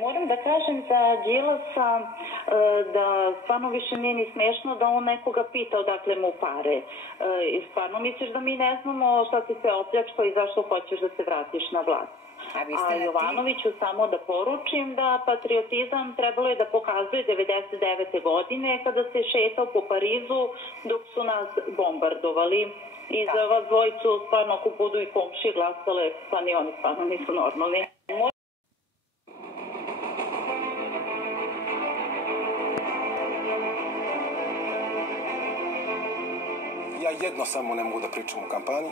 Moram da kažem za Đilasa da stvarno više nije ni smešno da on nekoga pita odakle mu pare. Stvarno misliš da mi ne znamo šta si se opljačkao i zašto hoćeš da se vratiš na vlast. A Jovanoviću samo da poručim da patriotizam trebalo je da pokazuje 99. godine kada se šetao po Parizu dok su nas bombardovali. I za vas dvojicu stvarno ako budu i komšije glasale, pa ni oni stvarno nisu normalni. Ja jedno samo ne mogu da pričam u kampanji,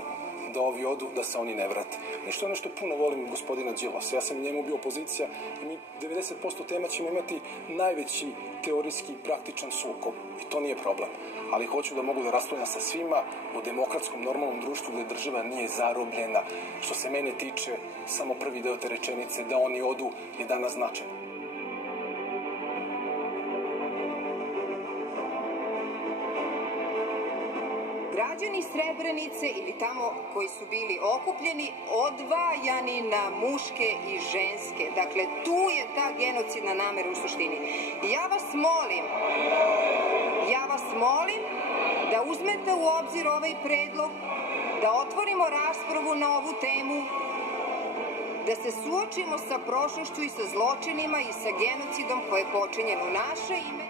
da ovi odu, da se oni ne vrate. Nešto ono što puno volim gospodina Đilasa. Ja sam njemu bio opozicija i mi 90% tema ćemo imati najveći teorijski praktičan sukob. I to nije problem. Ali hoću da mogu da raspravljam sa svima u demokratskom, normalnom društvu gde država nije zarobljena. Što se mene tiče, samo prvi deo te rečenice, da oni odu, je danas značajan. Građani Srebrenice ili tamo koji su bili okupljeni, odvajani na muške i ženske. Dakle, tu je ta genocidna namera u suštini. Ja vas molim da uzmete u obzir ovaj predlog, da otvorimo raspravu na ovu temu, da se suočimo sa prošlošću i sa zločinima i sa genocidom koji je počinjen u naše ime.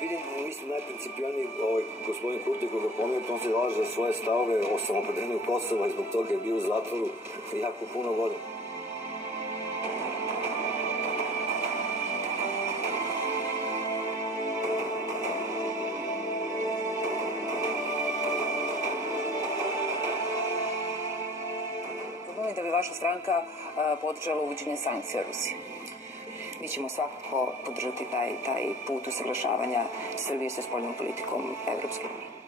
Vidim, vi su najprincipijalniji gospodin Kurti koga pomenuti, on se zalaže za svoje stavove o samopredeljenju Kosova i zbog toga je bio u zatvoru jako puno godina. Da bi vaša stranka podržala uvođenje sankcija Rusiji. Mi ćemo svakako podržati taj put usaglašavanja Srbije sa spoljnom politikom Evropske unije.